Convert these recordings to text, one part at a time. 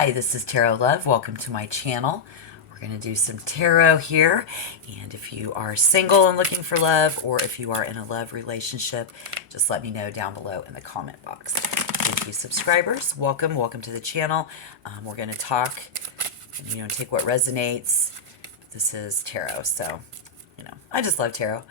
Hi, this is Tarot Love. Welcome to my channel. We're going to do some tarot here. And if you are single and looking for love, or if you are in a love relationship, just let me know down below in the comment box. Thank you, subscribers. Welcome to the channel. We're going to talk, and, take what resonates. This is tarot, so, I just love tarot.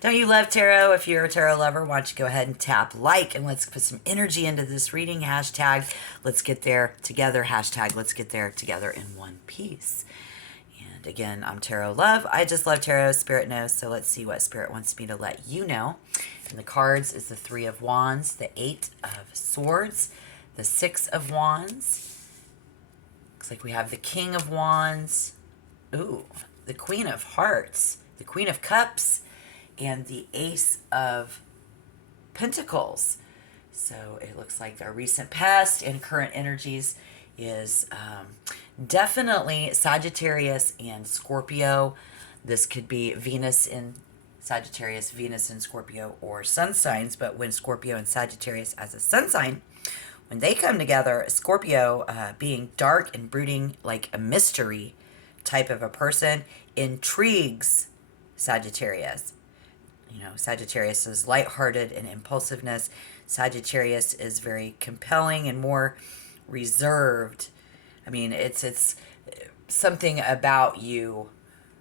Don't you love tarot? If you're a tarot lover, why don't you go ahead and tap like, and let's put some energy into this reading. Hashtag, let's get there together. Hashtag, let's get there together in one piece. And again, I'm Tarot Love. I just love tarot. Spirit knows. So let's see what Spirit wants me to let you know. And the cards is the Three of Wands, the Eight of Swords, the Six of Wands. Looks like we have the King of Wands. Ooh, the Queen of Hearts, the Queen of Cups, and the Ace of Pentacles. So it looks like their recent past and current energies is definitely Sagittarius and Scorpio. This could be Venus in Sagittarius, Venus in Scorpio, or sun signs. But when Scorpio and Sagittarius as a sun sign, when they come together, Scorpio being dark and brooding like a mystery type of a person intrigues Sagittarius. Sagittarius is lighthearted and impulsiveness. Sagittarius is very compelling and more reserved. I mean, it's something about you,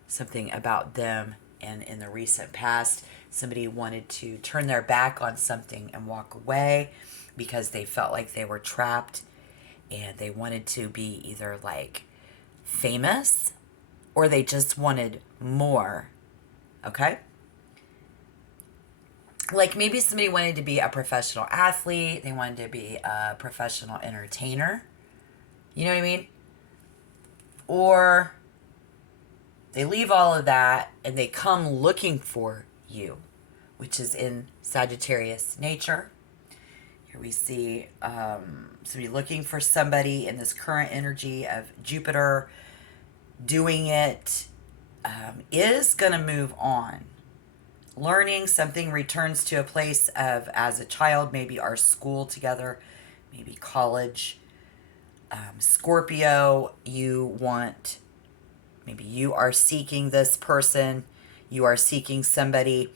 something about them. And in the recent past, somebody wanted to turn their back on something and walk away because they felt like they were trapped, and they wanted to be either like famous or they just wanted more. Okay? Like maybe somebody wanted to be a professional athlete. They wanted to be a professional entertainer. You know what I mean? Or they leave all of that and they come looking for you, which is in Sagittarius nature. Here we see somebody looking for somebody in this current energy of Jupiter. Doing it is going to move on. Learning something, returns to a place of, as a child, maybe our school together, maybe college. Scorpio, maybe you are seeking this person, you are seeking somebody,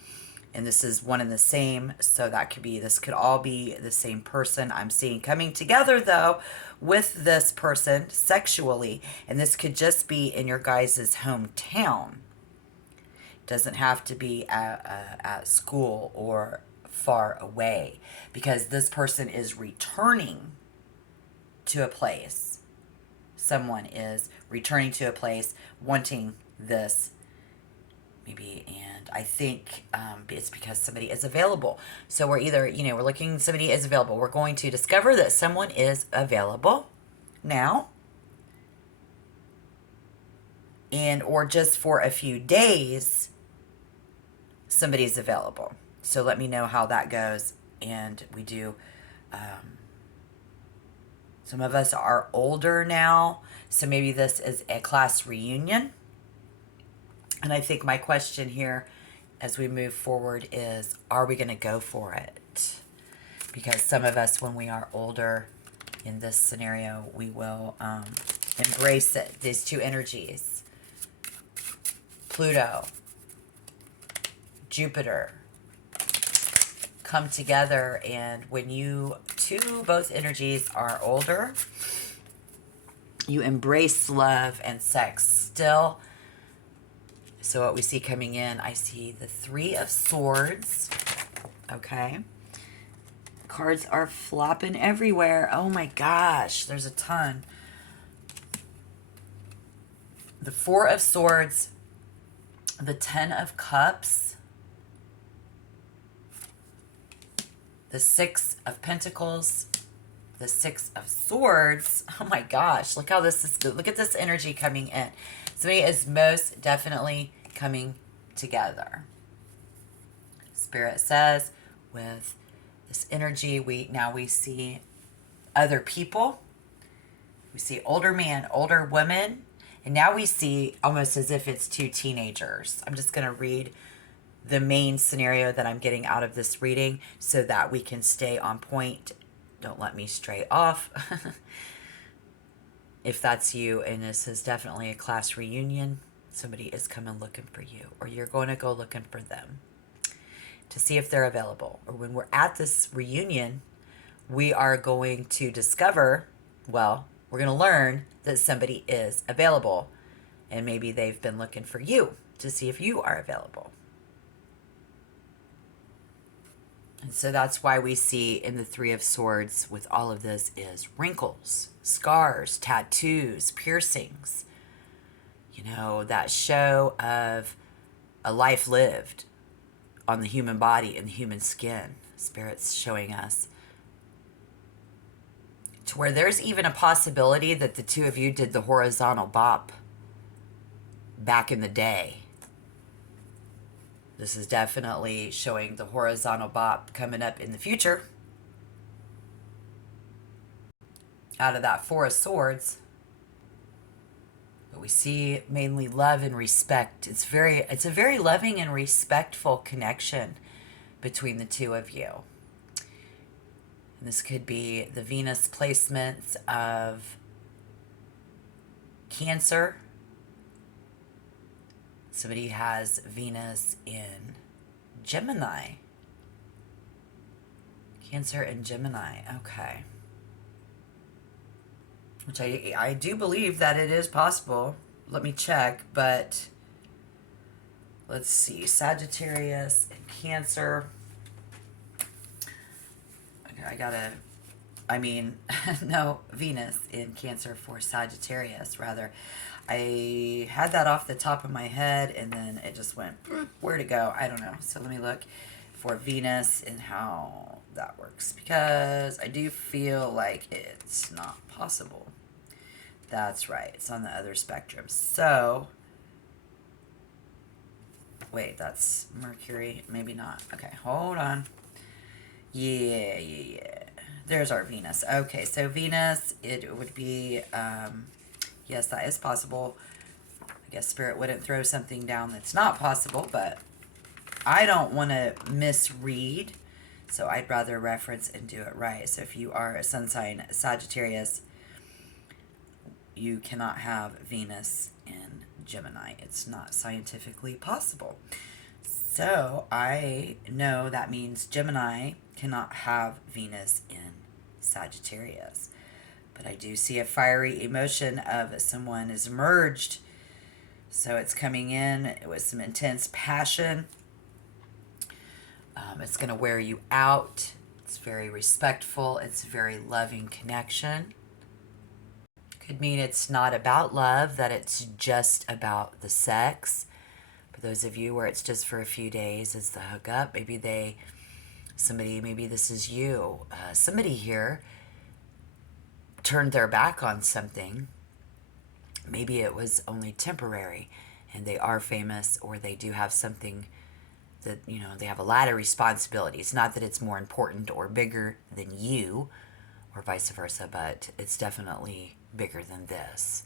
and this is one and the same. So this could all be the same person I'm seeing coming together, though, with this person sexually. And this could just be in your guys' hometown. Doesn't have to be at school or far away, because this person is returning to a place. Someone is returning to a place wanting this, maybe, and I think it's because somebody is available. So we're either, we're looking, somebody is available. We're going to discover that someone is available now, and or just for a few days somebody's available. So let me know how that goes. And we do, some of us are older now, so maybe this is a class reunion. And I think my question here as we move forward is, are we going to go for it? Because some of us, when we are older in this scenario, we will embrace it. These two energies, Pluto, Jupiter, come together. And when both energies are older, you embrace love and sex still. So what we see coming in, I see the Three of Swords. Okay. Cards are flopping everywhere. Oh my gosh, there's a ton. The Four of Swords, the Ten of Cups, the Six of Pentacles, the Six of Swords. Oh my gosh, look how this is good. Look at this energy coming in. Somebody is most definitely coming together. Spirit says with this energy, we see other people. We see older man, older woman, and now we see almost as if it's two teenagers. I'm just going to read the main scenario that I'm getting out of this reading so that we can stay on point. Don't let me stray off. If that's you, and this is definitely a class reunion, somebody is coming looking for you, or you're going to go looking for them to see if they're available. Or when we're at this reunion, we are going to discover, well, we're going to learn that somebody is available, and maybe they've been looking for you to see if you are available. And so that's why we see in the Three of Swords with all of this is wrinkles, scars, tattoos, piercings. You know, that show of a life lived on the human body and the human skin. Spirit's showing us. To where there's even a possibility that the two of you did the horizontal bop back in the day. This is definitely showing the horizontal bop coming up in the future. Out of that Four of Swords. But we see mainly love and respect. It's a very loving and respectful connection between the two of you. And this could be the Venus placements of Cancer. Somebody has Venus in Gemini. Cancer and Gemini. Okay. Which I do believe that it is possible. Let me check, but let's see. Sagittarius and Cancer. Okay, no, Venus in Cancer for Sagittarius, rather. I had that off the top of my head, and then it just went, where to go? I don't know. So let me look for Venus and how that works, because I do feel like it's not possible. That's right. It's on the other spectrum. So, wait, that's Mercury. Maybe not. Okay, hold on. Yeah. There's our Venus. Okay, so Venus, it would be, yes, that is possible. I guess Spirit wouldn't throw something down that's not possible, but I don't want to misread, so I'd rather reference and do it right. So if you are a sun sign Sagittarius, you cannot have Venus in Gemini. It's not scientifically possible. So I know that means Gemini cannot have Venus in Sagittarius. But I do see a fiery emotion of someone is merged. So it's coming in with some intense passion. It's going to wear you out. It's very respectful. It's a very loving connection. Could mean it's not about love, that it's just about the sex. For those of you where it's just for a few days, it's the hookup. Maybe this is you. Somebody here turned their back on something. Maybe it was only temporary, and they are famous, or they do have something that, they have a lot of responsibilities. Not that it's more important or bigger than you, or vice versa, but it's definitely bigger than this.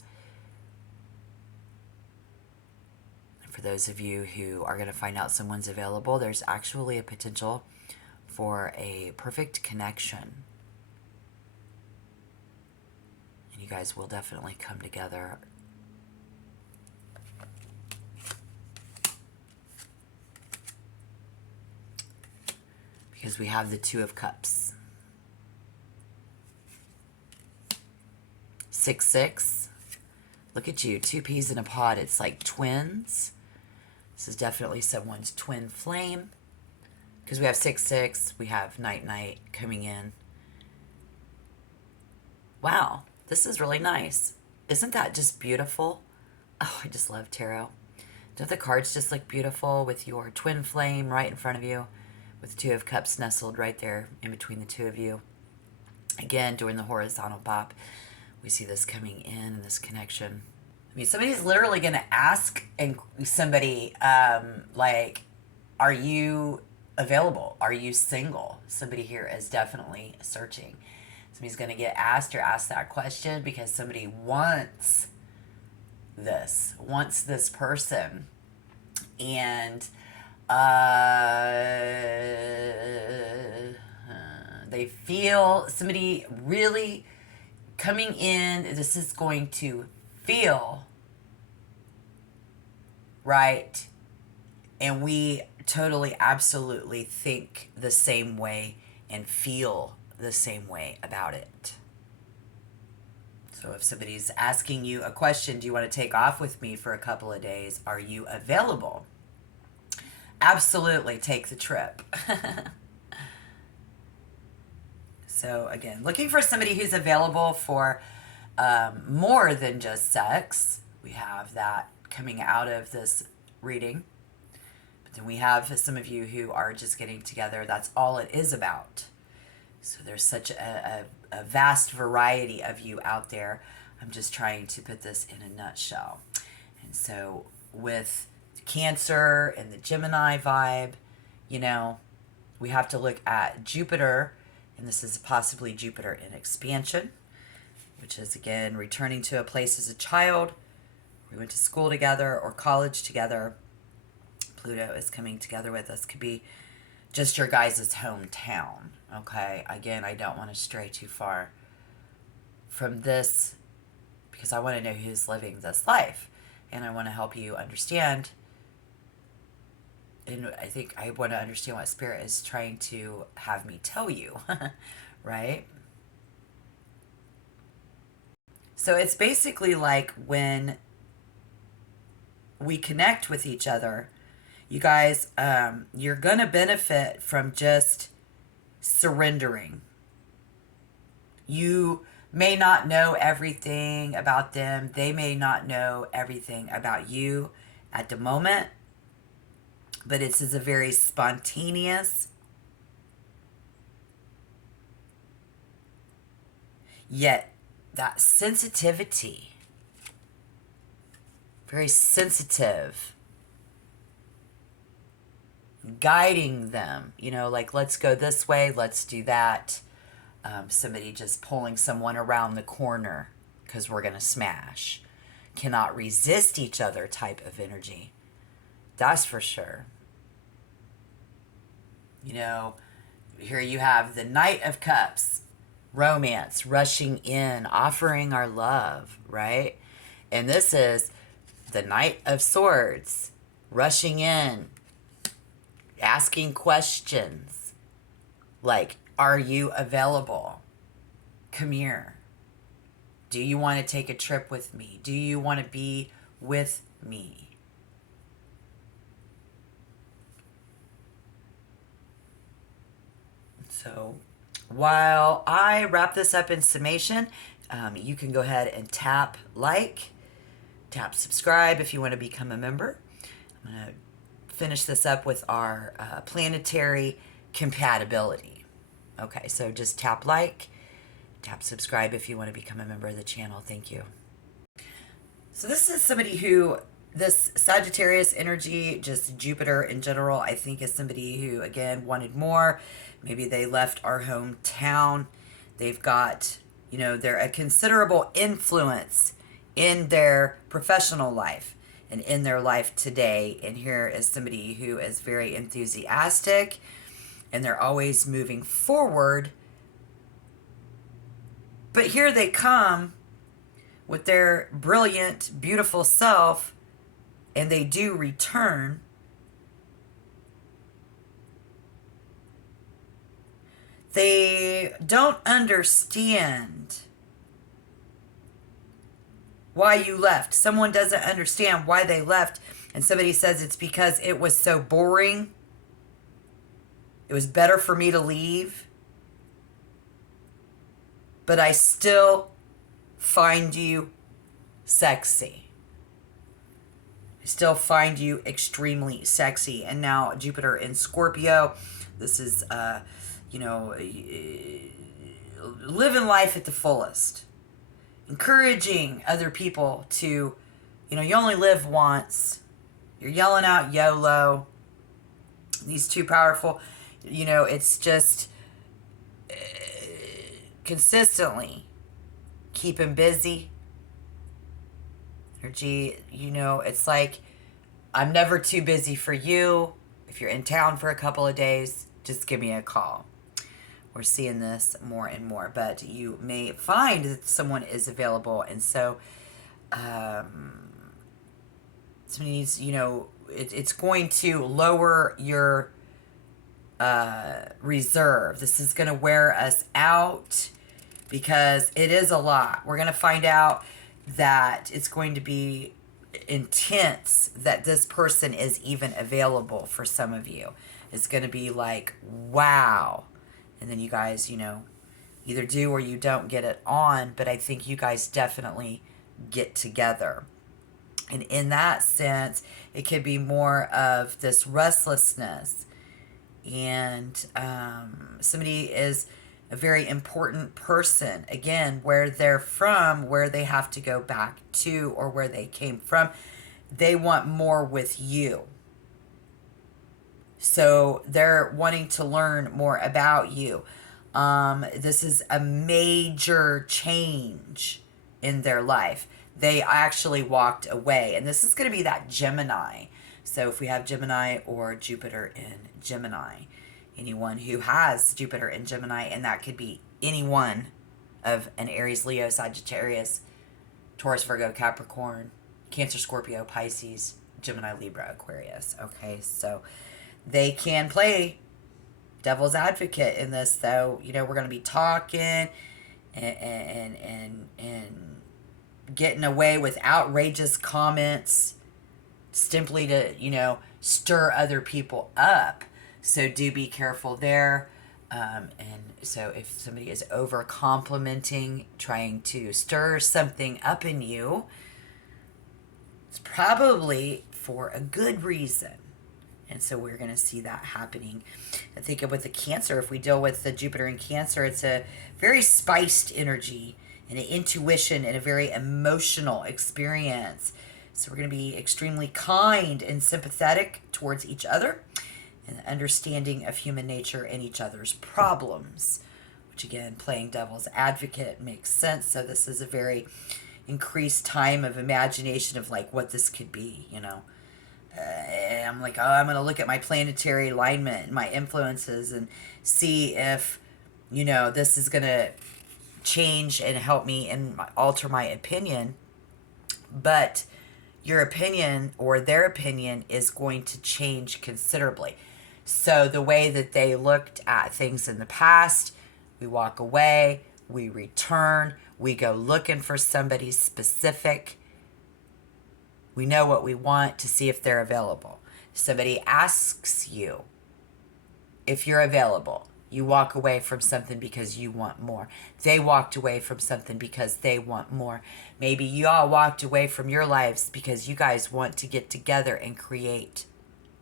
And for those of you who are going to find out someone's available, there's actually a potential for a perfect connection. And you guys will definitely come together. Because we have the Two of Cups. 6-6. Look at you, two peas in a pod. It's like twins. This is definitely someone's twin flame. Because we have 6-6. We have night coming in. Wow, this is really nice. Isn't that just beautiful? Oh, I just love tarot. Don't the cards just look beautiful with your twin flame right in front of you? With the Two of Cups nestled right there in between the two of you. Again, during the horizontal bop, we see this coming in and this connection. I mean, somebody's literally going to ask somebody, are you available? Are you single? Somebody here is definitely searching. Somebody's going to get asked that question because somebody wants this person. And they feel somebody really coming in, this is going to feel right. And we totally, absolutely think the same way and feel the same way about it. So if somebody's asking you a question, do you want to take off with me for a couple of days? Are you available? Absolutely, take the trip. So again, looking for somebody who's available for more than just sex. We have that coming out of this reading. But then we have some of you who are just getting together. That's all it is about. So there's such a vast variety of you out there. I'm just trying to put this in a nutshell. And so with Cancer and the Gemini vibe, you know, we have to look at Jupiter, and this is possibly Jupiter in expansion, which is, again, returning to a place as a child. We went to school together or college together. Pluto is coming together with us. Could be just your guys' hometown, okay? Again, I don't want to stray too far from this because I want to know who's living this life, and I want to help you understand. And I think I want to understand what Spirit is trying to have me tell you, right? So it's basically like when we connect with each other, you guys, you're going to benefit from just surrendering. You may not know everything about them. They may not know everything about you at the moment. But this is a very spontaneous, yet that sensitivity, very sensitive, guiding them, you know, like, let's go this way, let's do that. Somebody just pulling someone around the corner because we're going to smash. Cannot resist each other type of energy. That's for sure. You know, here you have the Knight of Cups, romance, rushing in, offering our love, right? And this is the Knight of Swords, rushing in, asking questions like, are you available? Come here. Do you want to take a trip with me? Do you want to be with me? So while I wrap this up in summation, you can go ahead and tap like, tap subscribe if you want to become a member. I'm going to finish this up with our planetary compatibility. Okay, so just tap like, tap subscribe if you want to become a member of the channel. Thank you. So this is somebody who, this Sagittarius energy, just Jupiter in general, I think is somebody who, again, wanted more. Maybe they left our hometown. They've got, you know, they're a considerable influence in their professional life and in their life today. And here is somebody who is very enthusiastic and they're always moving forward. But here they come with their brilliant, beautiful self, and they do return. They don't understand why you left. Someone doesn't understand why they left, and somebody says it's because it was so boring. It was better for me to leave. But I still find you sexy. I still find you extremely sexy. And now Jupiter in Scorpio. This is, you know, living life at the fullest. Encouraging other people to, you know, you only live once. You're yelling out YOLO. These two powerful, you know, it's just consistently keep him busy. Energy, you know, it's like, I'm never too busy for you. If you're in town for a couple of days, just give me a call. We're seeing this more and more, but you may find that someone is available, and so somebody needs, it's going to lower your reserve. This is going to wear us out because it is a lot. We're going to find out that it's going to be intense that this person is even available for some of you. It's going to be like, wow. And then you guys, either do or you don't get it on, but I think you guys definitely get together. And in that sense, it could be more of this restlessness. And somebody is a very important person. Again, where they're from, where they have to go back to, or where they came from, they want more with you. So they're wanting to learn more about you. This is a major change in their life. They actually walked away. And this is going to be that Gemini. So if we have Gemini or Jupiter in Gemini, anyone who has Jupiter in Gemini, and that could be any one of an Aries, Leo, Sagittarius, Taurus, Virgo, Capricorn, Cancer, Scorpio, Pisces, Gemini, Libra, Aquarius. Okay, so they can play devil's advocate in this, though. We're going to be talking and getting away with outrageous comments simply to, stir other people up. So do be careful there. And so if somebody is over complimenting, trying to stir something up in you, it's probably for a good reason. And so we're going to see that happening. I think with the Cancer, if we deal with the Jupiter in Cancer, it's a very spiced energy and an intuition and a very emotional experience. So we're going to be extremely kind and sympathetic towards each other and understanding of human nature and each other's problems, which again, playing devil's advocate makes sense. So this is a very increased time of imagination of like what this could be, I'm like, I'm going to look at my planetary alignment and my influences and see if, this is going to change and help me and alter my opinion. But your opinion or their opinion is going to change considerably. So the way that they looked at things in the past, we walk away, we return, we go looking for somebody specific. We know what we want to see if they're available. Somebody asks you if you're available. You walk away from something because you want more. They walked away from something because they want more. Maybe you all walked away from your lives because you guys want to get together and create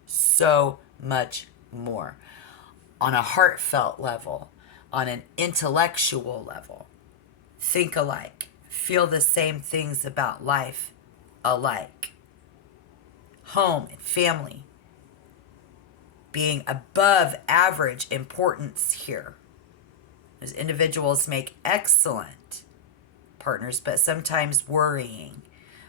so much more. On a heartfelt level, on an intellectual level. Think alike. Feel the same things about life alike. Home and family being above average importance here. Those individuals make excellent partners, but sometimes worrying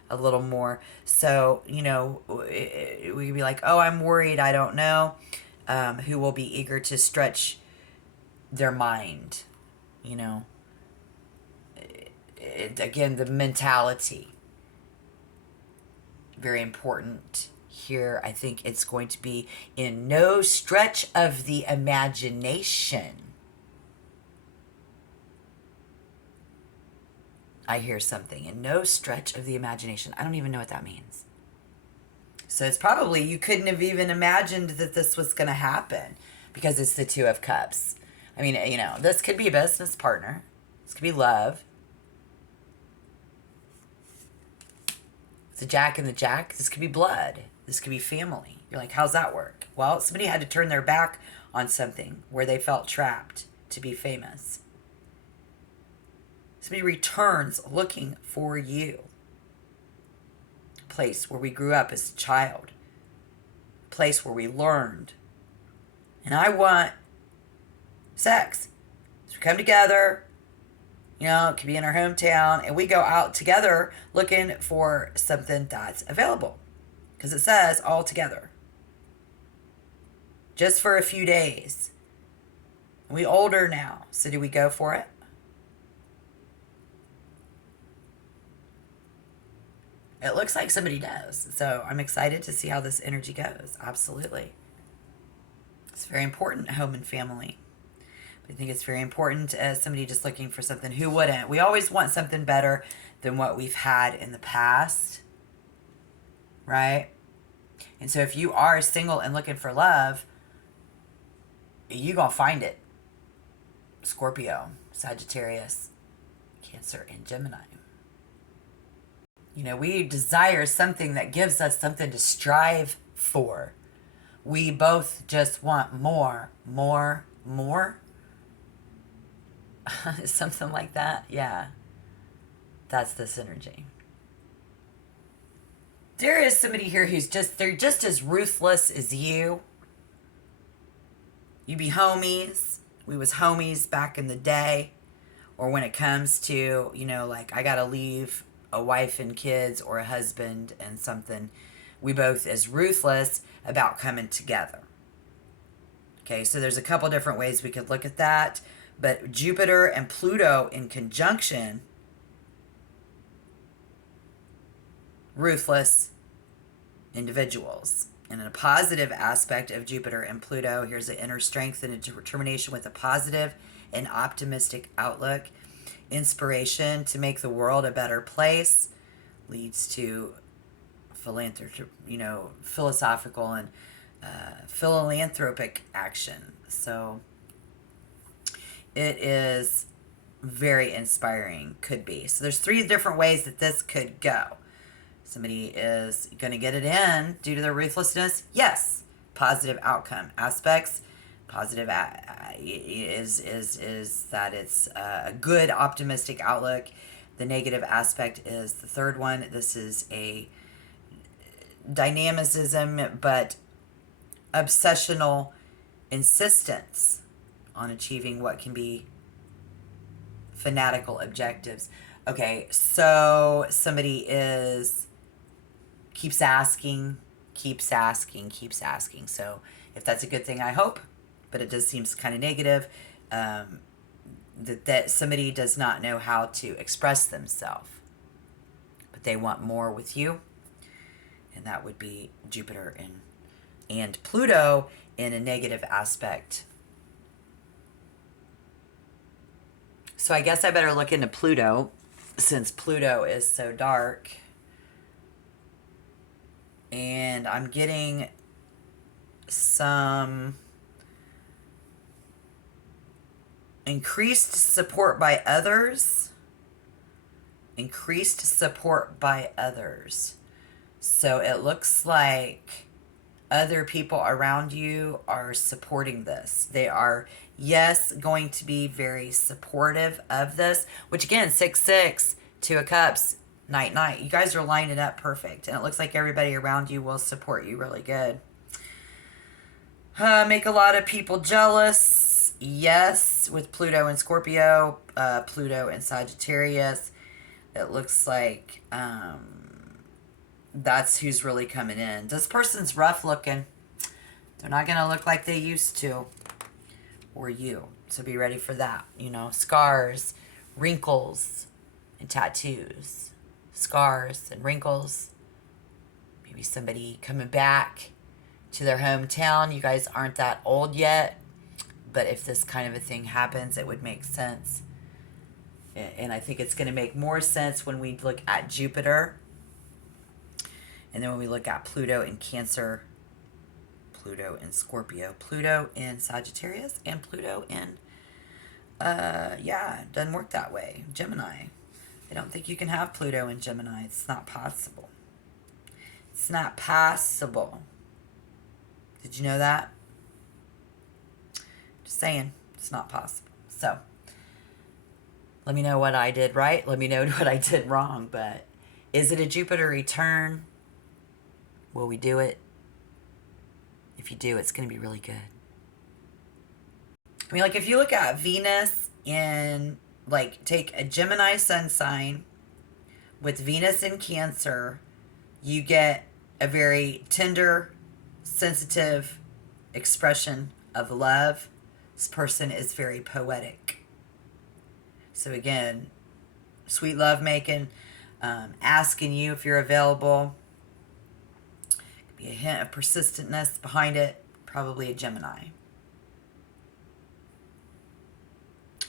a little more. So, we could be like, oh, I'm worried, I don't know. Who will be eager to stretch their mind, again, the mentality. Very important here. I think it's going to be in no stretch of the imagination. I hear something. In no stretch of the imagination. I don't even know what that means. So it's probably, you couldn't have even imagined that this was going to happen because it's the Two of Cups. I mean, this could be a business partner. This could be love. The Jack and the Jack, this could be blood. This could be family. You're like, how's that work? Well, somebody had to turn their back on something where they felt trapped to be famous. Somebody returns looking for you. A place where we grew up as a child. A place where we learned. And I want sex. So we come together. It could be in our hometown, and we go out together looking for something that's available. Because it says all together. Just for a few days. We older now, so do we go for it? It looks like somebody does. So I'm excited to see how this energy goes. Absolutely. It's very important, home and family. But I think it's very important as somebody just looking for something. Who wouldn't? We always want something better than what we've had in the past. Right? And so if you are single and looking for love, you're going to find it. Scorpio, Sagittarius, Cancer, and Gemini. You know, we desire something that gives us something to strive for. We both just want more. Something like that. Yeah. That's this energy. There is somebody here who's they're just as ruthless as you. You be homies. We was homies back in the day. Or when it comes to, you know, like I got to leave a wife and kids or a husband and something, we both as ruthless about coming together. Okay, so there's a couple different ways we could look at that, but Jupiter and Pluto in conjunction, ruthless individuals. And in a positive aspect of Jupiter and Pluto, here's an inner strength and a determination with a positive and optimistic outlook. Inspiration to make the world a better place leads to philosophical and philanthropic action. So it is very inspiring, could be. So there's 3 different ways that this could go. Somebody is going to get it in due to their ruthlessness. Yes, positive outcome aspects. Positive is that it's a good optimistic outlook. The negative aspect is the third one. This is a dynamicism, but obsessional insistence on achieving what can be fanatical objectives. Okay, so somebody keeps asking. So if that's a good thing, I hope. But it does seem kind of negative that somebody does not know how to express themselves. But they want more with you. And that would be Jupiter and Pluto in a negative aspect. So I guess I better look into Pluto since Pluto is so dark. And I'm getting some increased support by others. So it looks like other people around you are supporting this. They are, yes, going to be very supportive of this, which again, 6-6, 2 of Cups, night. You guys are lining up perfect. And it looks like everybody around you will support you really good. Make a lot of people jealous. Yes, with Pluto and Scorpio, Pluto and Sagittarius, it looks like that's who's really coming in. This person's rough looking. They're not going to look like they used to. Or you. So be ready for that. You know, scars, wrinkles, and tattoos. Scars and wrinkles. Maybe somebody coming back to their hometown. You guys aren't that old yet. But if this kind of a thing happens, it would make sense. And I think it's going to make more sense when we look at Jupiter. And then when we look at Pluto in Cancer, Pluto in Scorpio, Pluto in Sagittarius, and Pluto in, it doesn't work that way. Gemini. I don't think you can have Pluto in Gemini. It's not possible. It's not possible. Did you know that? Saying it's not possible. So let me know what I did right, let me know what I did wrong. But is it a Jupiter return? Will we do it? If you do, it's going to be really good. I mean, like if you look at Venus in, like, take a Gemini sun sign with Venus in Cancer, you get a very tender, sensitive expression of love, This person is very poetic. So again, sweet love making, asking you if you're available. Could be a hint of persistentness behind it. Probably a Gemini.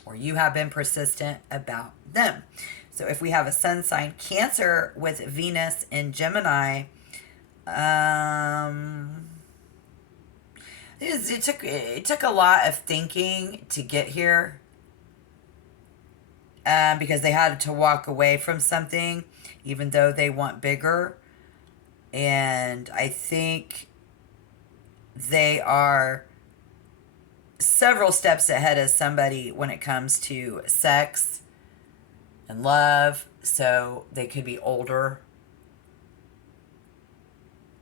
Or you have been persistent about them. So if we have a sun sign Cancer with Venus in Gemini, it took a lot of thinking to get here, because they had to walk away from something, even though they want bigger. And I think they are several steps ahead of somebody when it comes to sex and love. So they could be older,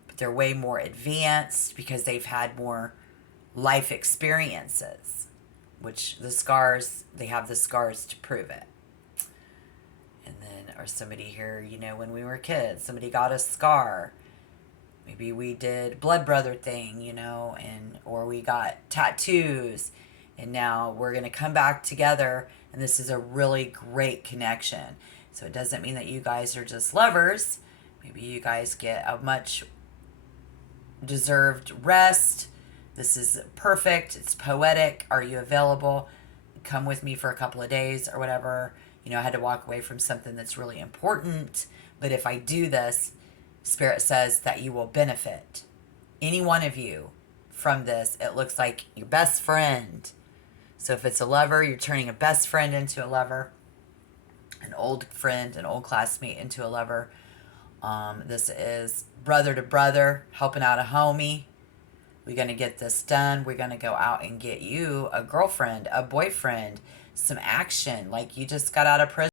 but they're way more advanced because they've had more life experiences, which they have the scars to prove it. And then, or somebody here, when we were kids, somebody got a scar. Maybe we did blood brother thing, or we got tattoos, and now we're going to come back together, and this is a really great connection. So it doesn't mean that you guys are just lovers. Maybe you guys get a much deserved rest. This is perfect. It's poetic. Are you available? Come with me for a couple of days or whatever. I had to walk away from something that's really important. But if I do this, Spirit says that you will benefit, any one of you, from this. It looks like your best friend. So if it's a lover, you're turning a best friend into a lover. An old friend, an old classmate into a lover. This is brother to brother, helping out a homie. We're going to get this done. We're going to go out and get you a girlfriend, a boyfriend, some action. Like you just got out of prison.